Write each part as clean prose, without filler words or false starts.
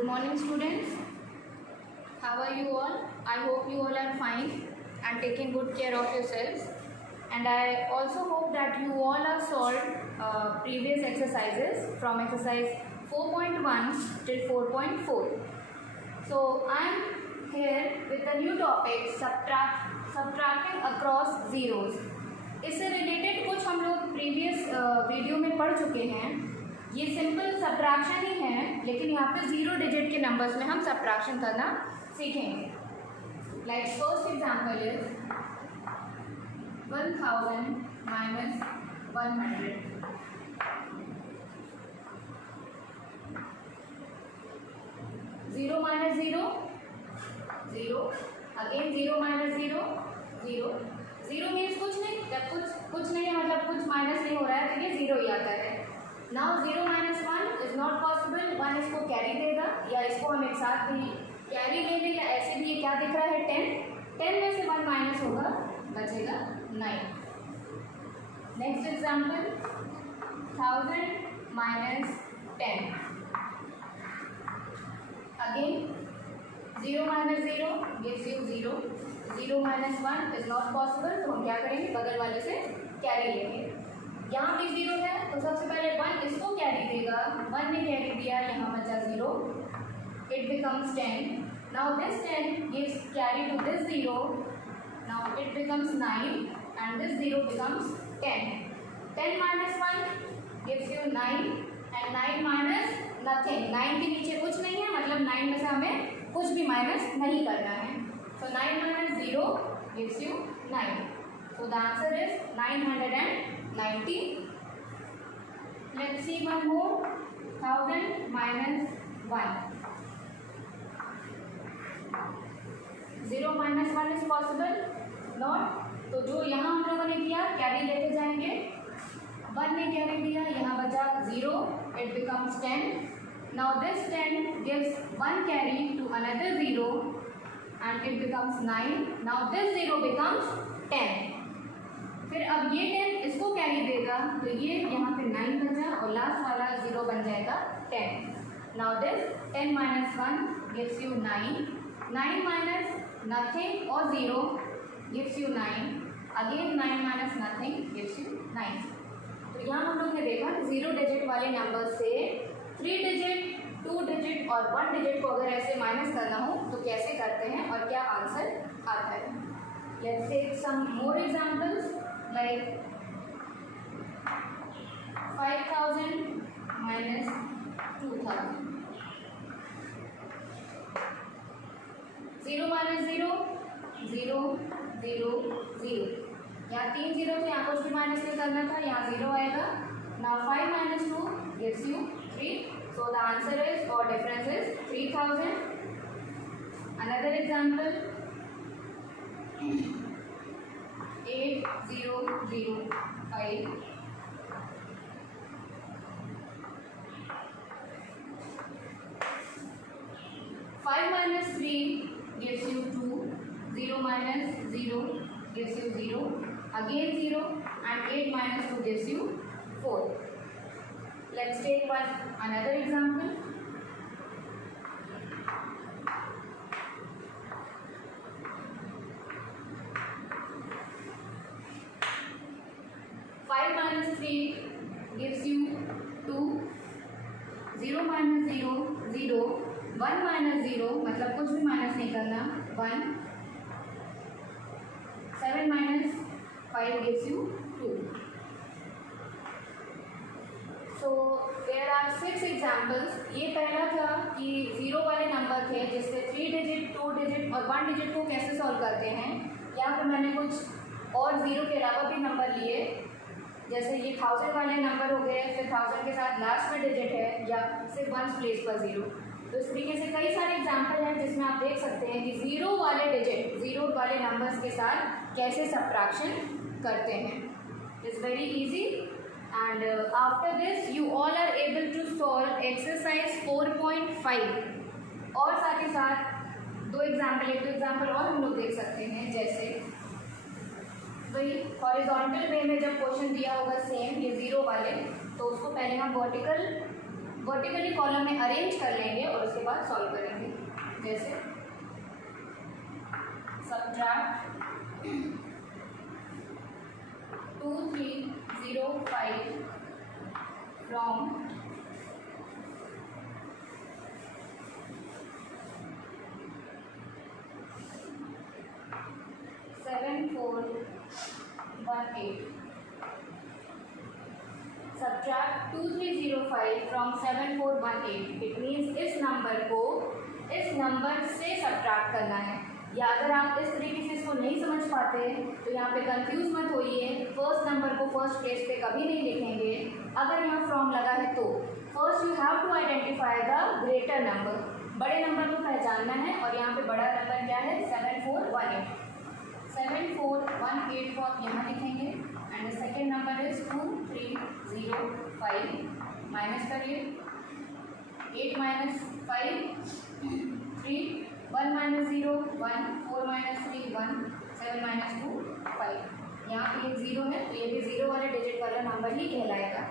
Good morning, students. How are you all? I hope you all are fine and taking good care of yourselves. And I also hope that you all have solved previous exercises from exercise 4.1 till 4.4. So I am here with the new topic subtracting across zeros. इससे related कुछ हम लोग previous video में पढ़ चुके हैं. ये simple subtraction ही है, लेकिन यहाँ पे जीरो डिजिट के नंबर्स में हम सब्ट्रैक्शन करना सीखेंगे. Like first example is 1000 minus 100. Zero minus zero zero, again zero minus zero zero. Zero means कुछ नहीं, जब कुछ नहीं है मतलब कुछ माइनस नहीं हो रहा है तो ये जीरो ही आता है. Now zero minus one is not possible. One इसको कैरी देगा, या इसको हम एक साथ भी कैरी ले लें, या ऐसे भी. ये क्या दिख रहा है 10. 10 में से 1 माइनस होगा, बचेगा 9. Next example 1000 minus 10. Again zero minus zero gives you zero. Zero minus one is not possible, तो हम क्या करेंगे, बगल वाले से कैरी लेंगे. यहाँ भी जीरो है तो सबसे पहले 1 इसको कैरी देगा. 1 ने कैरी दिया, यहाँ बचा zero. It becomes 10. Now this 10 gives carry to this zero. Now it becomes 9 and this zero becomes 10. 10 minus 1 gives you 9 and 9 minus nothing. 9 के नीचे कुछ नहीं है, मतलब 9 में से हमें कुछ भी माइनस नहीं करना है. So 9 minus 0 gives you 9. So the answer is 990. Let's see one more. 1000 minus 1. 0 minus 1 is possible? Not. तो जो यहाँ हम लोगों ने किया कैरी लेते जाएंगे. 1 ने कैरी दिया, यहाँ बचा 0. It becomes 10. Now this 10 gives 1 carry to another 0. And it becomes 9. Now this 0 becomes 10. फिर अब ये 10 इसको कैरी देगा, तो ये यहाँ पे 9 बचा और लास्ट वाला 0 बन जाएगा 10. Now this 10 minus 1 gives you 9. 9 minus nothing और 0 gives you 9. Again 9 minus nothing gives you 9. तो यहाँ हम लोग ने देखा कि जीरो डिजिट वाले नंबर से 3 डिजिट 2 डिजिट और 1 डिजिट को अगर ऐसे माइनस करना हो तो कैसे करते हैं और क्या आंसर आता है. Let's take some more examples like 5000 minus 2000. Zero minus zero zero zero zero. यहाँ 3 जीरो थे, यहाँ कुछ भी माइनस नहीं करना था, यहाँ जीरो आएगा. Now 5 minus 2 gives you 3. So the answer is, or difference is 3000. Another example 8005. 5 minus 3 gives you 2. 0 minus 0 gives you 0. Again 0 and 8 minus 2 gives you 4. Let's take another example. 5 minus 3 gives you 2. 0 minus 0 0. 1 minus 0 मतलब कुछ भी minus नहीं करना, 1. 7 minus 5 gives you 2. So there are 6 examples. ये पहला था कि zero वाले नंबर थे जिससे 3 डिजिट 2 डिजिट और 1 डिजिट को कैसे सॉल्व करते हैं. यहाँ पर मैंने कुछ और जीरो के अलावा भी नंबर लिए, जैसे ये 1000 वाले नंबर हो गए, फिर 1000 के साथ लास्ट में डिजिट है या सिर्फ 1 प्लेस पर जीरो. तो इस तरीके से कई सारे एग्जाम्पल हैं जिसमें आप देख सकते हैं कि जीरो वाले डिजिट जीरो वाले नंबर्स के साथ कैसे सब्ट्रैक्शन करते हैं. It's very easy. And after this you all are able to solve exercise 4.5. और साथ ही साथ 2 एग्जाम्पल, एक 2 एग्जाम्पल और हम लोग देख सकते हैं. जैसे वही हॉरिजॉन्टल वे में जब क्वेश्चन दिया होगा सेम ये जीरो वाले, तो उसको पहले हम वर्टिकल वर्टिकली कॉलम में अरेंज कर लेंगे और उसके बाद सॉल्व करेंगे। जैसे subtract 2305 from 7418। Subtract 2305 from 7418। It means इस नंबर को इस नंबर से सब्ट्रैक्ट करना है। या अगर आप इस तरीके से इसको नहीं समझ पाते तो यहाँ पे कंफ्यूज मत होइए। फर्स्ट नंबर को फर्स्ट प्लेस पे कभी नहीं लिखेंगे। अगर यहाँ फ्रॉम लगा है तो first you have to identify the greater number. बड़े नंबर को पहचानना है और यहाँ पे बड़ा नंबर क्या है 7418। 7418 को आप यहाँ लिखेंगे and the second number is 2305। Minus करिए 8 माइनस 5 3 1 माइनस 0 1 4 माइनस 3 1 7 माइनस 2 5। यहाँ पे एक 0 है तो ये भी 0 वाले डिजिट वाला नंबर ही कहलाएगा।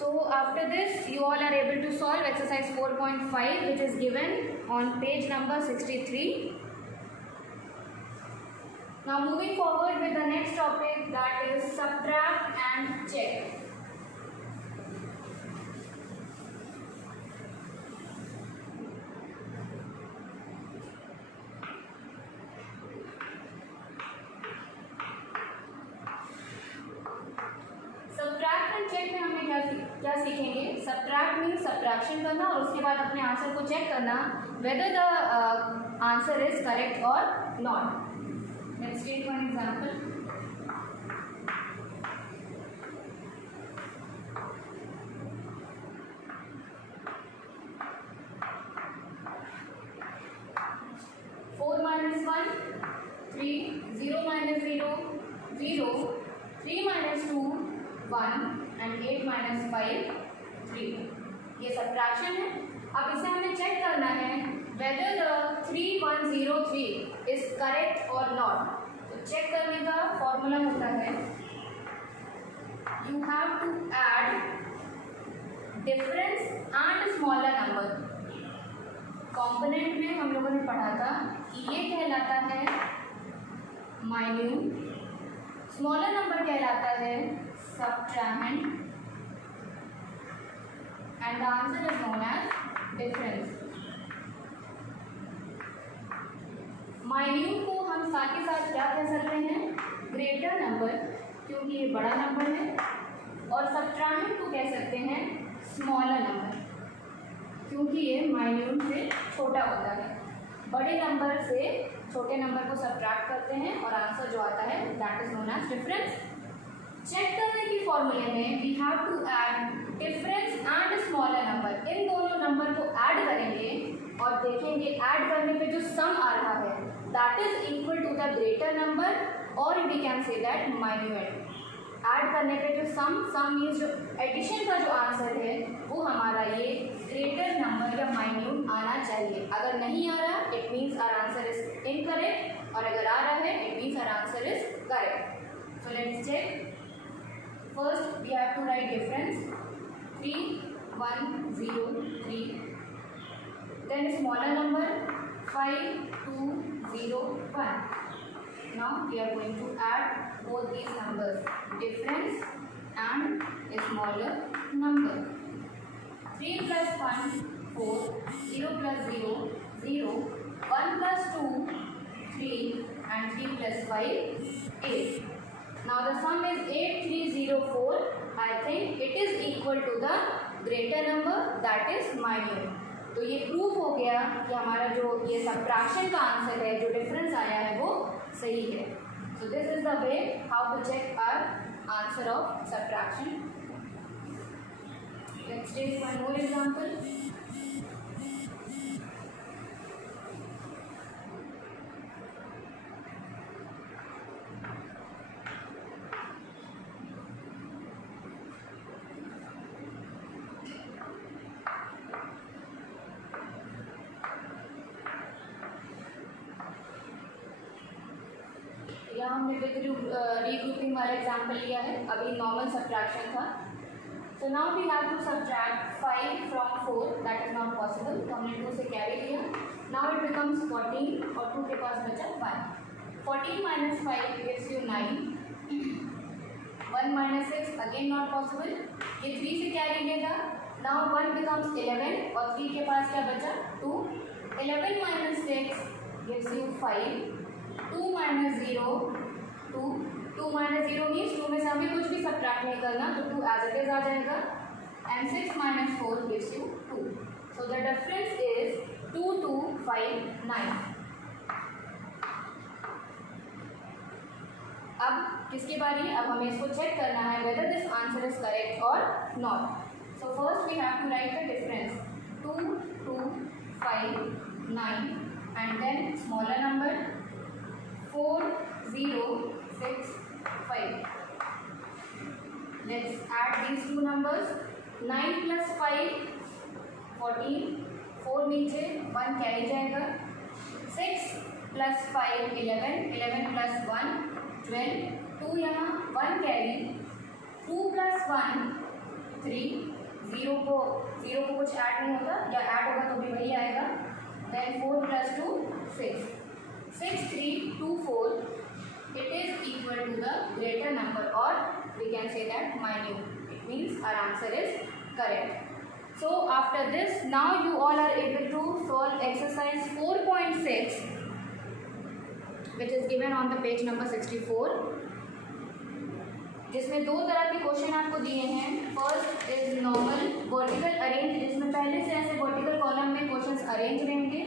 So after this you all are able to solve exercise 4.5 which is given on page number 63. Now moving forward with the next topic, that is subtract and check. Subtract and check में हमने क्या सीखेंगे। Subtract means subtraction करना और उसके बाद अपने answer को चेक करना whether the answer is correct और not. Let's take one example. Four minus 1 3 0 minus 0 0 3 minus 2 1 and 8 minus 5 3। ये सब्ट्रैक्शन है। अब इसे हमें चेक करना है whether the 3103 is correct or not। तो चेक करने का फॉर्मूला होता है you have to add difference and smaller number। Component में हम लोगों ने पढ़ा था कि ये कहलाता है माइन्यूट, स्मॉलर नंबर कहलाता है subtrahend and the answer is known as difference. Minute को हम साथ ही साथ क्या कह सकते हैं ग्रेटर नंबर, क्योंकि ये बड़ा नंबर है, और सब्ट्रैंड को कह सकते हैं स्मॉलर नंबर, क्योंकि ये माइन्यूट से छोटा होता है। बड़े नंबर से छोटे नंबर को सब्ट्रैक्ट करते हैं और आंसर जो आता है that is known as difference. Check करने की फॉर्मूले में we have to add difference and smaller number. इन दोनों नंबर को ऐड करेंगे और देखेंगे ऐड करने पे जो सम आ रहा है that is equal to the greater number और we can say that minuend. Add करने पे जो सम मीन्स जो एडिशन का जो आंसर है वो हमारा ये ग्रेटर नंबर या माइन्यूट आना चाहिए। अगर नहीं आ रहा it means our answer is incorrect, और अगर आ रहा है it means our answer is correct. So let's check. First we have to write difference 3103, then smaller number 5201। Now we are going to add both these numbers, difference and a smaller number. 3 plus 1 4, 0 plus 0 0, 1 plus 2 3 and 3 plus 5 8. Now the sum is 8304. I think it is equal to the greater number, that is minute. तो ये proof हो गया कि हमारा जो ये subtraction का answer है, जो डिफरेंस आया है वो सही है। So this is the way how to check our answer of subtraction. Let's take one more example. यहाँ हमने विद रीग्रुपिंग वाला एग्जाम्पल लिया है, अभी नॉर्मल सब्ट्रैक्शन था। So now we have to subtract 5 from 4, that is not possible, तो हमने 2 से कैरी लिया. Now it becomes 14 और 2 के पास बचा 1. 14 minus 5 gives you 9. 1 minus 6 again not possible. ये 3 से कैरी लेगा. Now 1 becomes 11 और 3 के पास क्या बचा 2. 11 minus 6 gives you 5. 2 minus 0 2. 2 minus 0 means 2 में से हमें कुछ भी सब्ट्रैक्ट नहीं करना, तो 2 as it is आ जाएगा. And 6 minus 4 gives you 2. So the difference is 2 2 5 9. अब किसकी बारी है? अब हमें इसको चेक करना है whether this answer is correct or not. So first we have to write the difference. 2 2 5 9 and then smaller number 4 0 6 5. Let's add these two numbers. 9 plus 5 14. 4 नीचे 1 कैरी जाएगा. 6 plus 5 11. 11 plus 1 12. 2 यहाँ 1 कैरी. 2 plus 1 3. 0 को कुछ add नहीं होगा, या add होगा तो भी वही आएगा. Then 4 plus 2 6. 6 3 2 4. It is equal to the greater number, or we can say that minute. It means our answer is correct. So after this, now you all are able to solve exercise 4.6, which is given on the page number 64, जिसमें दो तरह के question आपको दिए हैं. First is normal vertical arrange, जिसमें पहले से ऐसे वर्टिकल कॉलम में क्वेश्चंस अरेंज रहेंगे.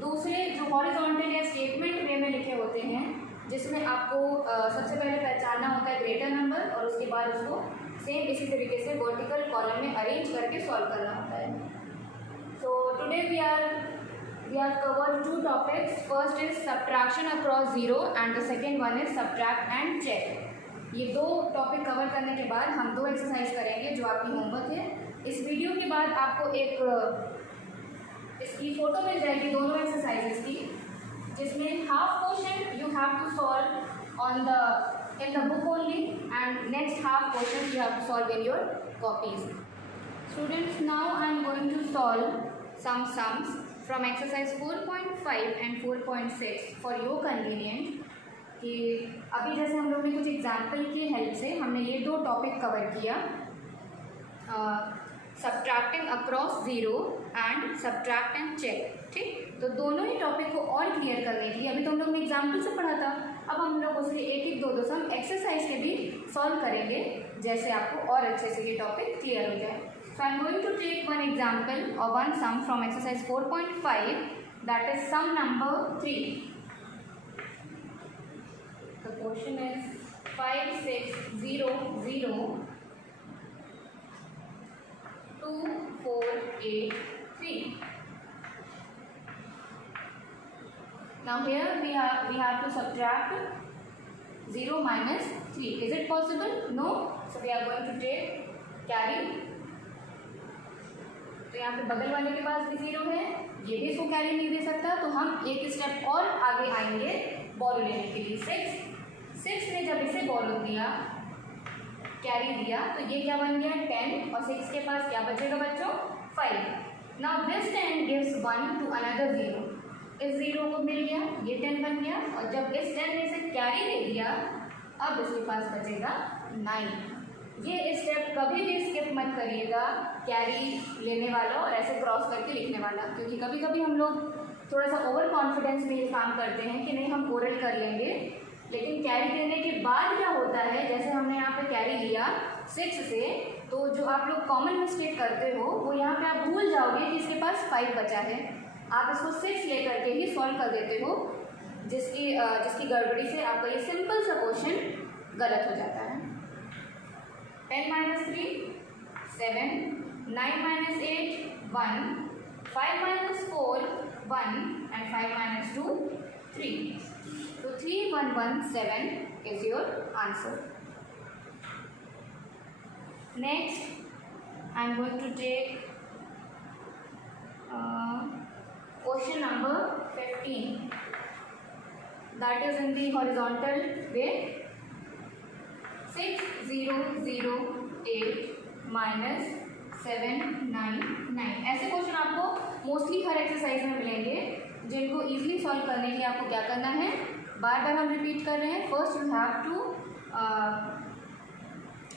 दूसरे जो हॉरिजॉन्टल या स्टेटमेंट वे में लिखे होते हैं, जिसमें आपको सबसे पहले पहचानना होता है ग्रेटर नंबर और उसके बाद उसको सेम इसी तरीके से वर्टिकल कॉलम में अरेंज करके सॉल्व करना होता है. So today we have covered 2 topics. First is subtraction across zero and the second one is subtract and check. ये 2 टॉपिक कवर करने के बाद हम 2 एक्सरसाइज करेंगे जो आपकी होमवर्क है. इस वीडियो के बाद आपको इसकी फ़ोटो मिल जाएगी दोनों एक्सरसाइजेस की, जिसमें half question you have to solve on in the book only and next half question you have to solve in your copies. Students, now I am going to solve some sums from exercise 4.5 and 4.6 for your convenient. कि अभी जैसे हम लोग ने कुछ example की help से हमने ये 2 टॉपिक कवर किया, subtracting across zero and subtract and check. ठीक, तो दोनों ही टॉपिक को और क्लियर करने के लिए अभी तो हम लोग ने एग्जाम्पल से पढ़ा था, अब हम लोग उसके एक 2 सम एक्सरसाइज के भी सॉल्व करेंगे, जैसे आपको और अच्छे से ये टॉपिक क्लियर हो जाए. So I am going to take one example और one sum from exercise 4.5, that is sum number 3. The question is 5 6 0 0 2 4 8 3. Now here we have to subtract 0 minus 3. Is it possible? No. So we are going to take carry. तो यहाँ पे बगल वाले के पास भी 0 है, ये भी इसको कैरी नहीं दे सकता, तो हम एक स्टेप और आगे आएंगे बॉलो लेने के लिए. 6 ने जब इसे बॉलो दिया, कैरी दिया, तो ये क्या बन गया 10 और 6 के पास क्या बचेगा बच्चों 5. Now this 10 gives 1 to another 0. इस 0 को मिल गया, ये 10 बन गया, और जब इस 10 ने इसे कैरी दे दिया, अब इसके पास बचेगा 9. ये स्टेप कभी भी स्किप मत करिएगा, कैरी लेने वाला और ऐसे क्रॉस करके लिखने वाला, क्योंकि कभी कभी हम लोग थोड़ा सा ओवर कॉन्फिडेंस में ये काम करते हैं कि नहीं हम ओरल कर लेंगे, लेकिन कैरी देने के बाद क्या होता है, जैसे हमने यहाँ पे कैरी लिया 6 से, तो जो आप लोग कॉमन मिस्टेक करते हो वो यहाँ पे आप भूल जाओगे कि इसके पास 5 बचा है. आप इसको 6 लेकर के ही सॉल्व कर देते हो, जिसकी गड़बड़ी से आपका ये सिंपल सा क्वेश्चन गलत हो जाता है. 10 minus 3 7, 9 minus 8 1, 5 minus 4 1 and 5 minus 2 3. So 3117 is your answer. Next, I am going to take question number 15. That is in the horizontal way. 6 0 0 8 -799। ऐसे क्वेश्चन आपको मोस्टली हर एक्सरसाइज में मिलेंगे, जिनको इजीली सॉल्व करने के लिए आपको क्या करना है, बार बार हम रिपीट कर रहे हैं। First you have to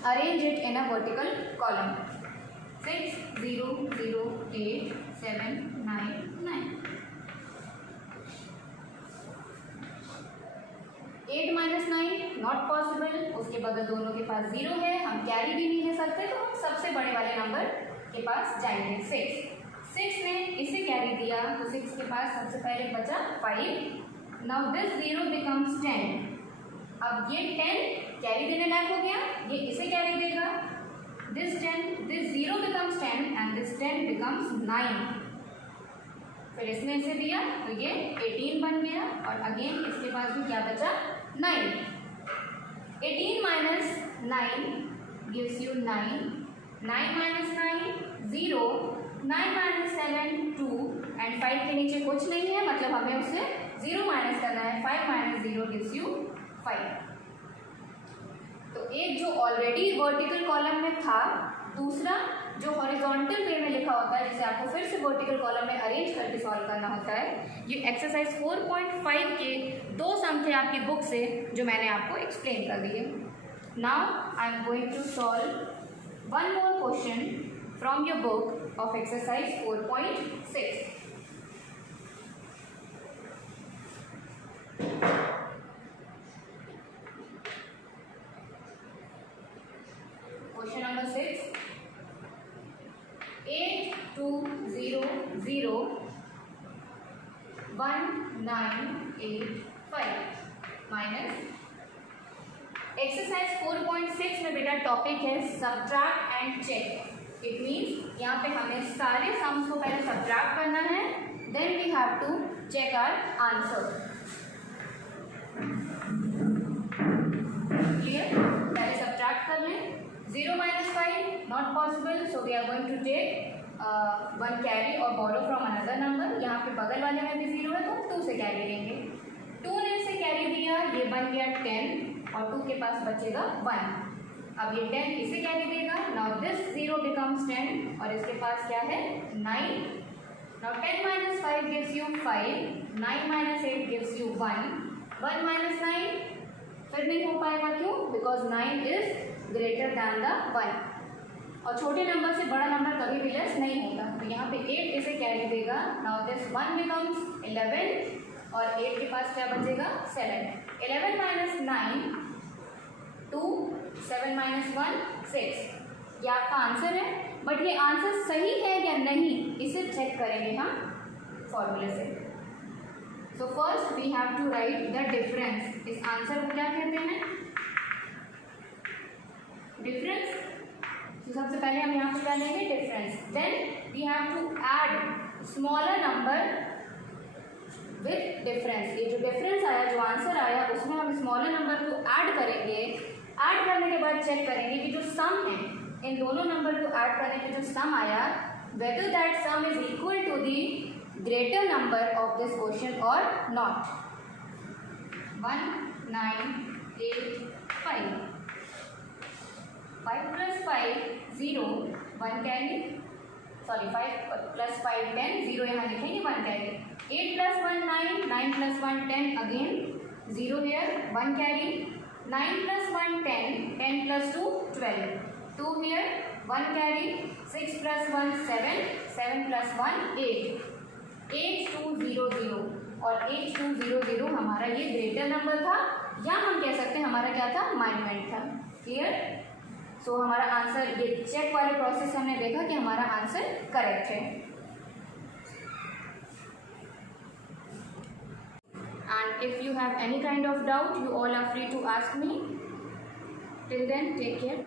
arrange it in a vertical column. 6 0 0 8 7 9 9। 8 - 9 not possible, उसके बगल दोनों के पास 0 है, हम कैरी भी नहीं ले सकते, तो हम सबसे बड़े वाले नंबर के पास जाएंगे। 6 ने इसे कैरी दिया, तो 6 के पास सबसे पहले बचा 5। Now this 0 becomes 10। अब ये 10 कैरी देने लायक हो गया, ये इसे कैरी देगा। This 0 becomes 10 and this 10 becomes 9। फिर इसने इसे दिया तो ये 18 बन गया, और अगेन इसके पास भी क्या बचा, 9। 18 - 9 gives you 9, 9 - 9 0, 9 - 7 2 एंड 5 के नीचे कुछ नहीं है, मतलब हमें उससे 0 माइनस करना है। 5 - 0 gives you 5। तो एक जो ऑलरेडी वर्टिकल कॉलम में था, दूसरा जो हॉरिजॉन्टल वे में लिखा होता है, जिसे आपको फिर से वर्टिकल कॉलम में अरेंज करके सॉल्व करना होता है। ये एक्सरसाइज 4.5 के 2 सम थे आपकी बुक से, जो मैंने आपको एक्सप्लेन कर दिए। Now I am going to solve one more question from your book of exercise 4.6। Question number 6. 8 2 0 0 1 9 8 5 minus. Exercise 4.6 में बेटा टॉपिक है subtract and check. It means यहाँ पे हमें सारे सम्स को पहले सब्ट्रैक्ट करना है, then we have to check our answer. Clear? पहले सब्ट्रैक्ट कर लें। 0 - 5 not possible, so we are going to take one carry or borrow from another number। यहाँ पे बगल वाले में भी 0 है, तो हम 2 से कैरी लेंगे। 2 ने इसे कैरी दिया, ये बन गया 10, और 2 के पास बचेगा 1। अब ये 10 इसे कैरी देगा। नाउ दिस 0 बिकम्स 10, और इसके पास क्या है, 9। Now 10 - 5 gives you 5, 9 - 8 gives you 1, 1 - 9 फिर नहीं हो पाएगा, क्यों? Because 9 is greater than the 1, और छोटे नंबर से बड़ा नंबर कभी भी लेस नहीं होता, तो यहाँ पे 8 इसे कैरी देगा। नाउ दिस 1 बिकम्स 11, और 8 के पास क्या बचेगा, 7। 11 - 9 2, 7 - 1 6। ये आपका आंसर है, बट ये आंसर सही है या नहीं इसे चेक करेंगे हम फॉर्मूले से। So first we have to write the difference. इस आंसर को क्या कहते हैं, डिफरेंस। तो सबसे पहले हम यहाँ पे क्या लेंगे, difference. Then we have to add smaller number with difference. ये जो डिफरेंस आया, जो आंसर आया, उसमें हम स्मॉलर नंबर को ऐड करेंगे। ऐड करने के बाद चेक करेंगे कि जो सम है, इन दोनों नंबर को ऐड करने के जो सम आया, whether that sum is equal to the greater number of this quotient or not। 1 9 8 5, 5 + 5 0, 1 carry, sorry 5 + 5 10, 0 यहाँ लिखेंगे, 1 carry. 8 + 1 9, 9 + 1 10, again 0 here, 1 carry. 9 + 1 10, 10 + 2 12, 2 here, 1 carry. 6 + 1 7, 7 + 1 8, 8200, और 8200 हमारा ये ग्रेटर नंबर था, या हम कह सकते हैं हमारा क्या था, माइनमेंट था। क्लियर? सो हमारा आंसर, ये चेक वाले प्रोसेस हमने देखा कि हमारा आंसर करेक्ट है। And if you have any kind of doubt, you all are free to ask me. Till then, take care.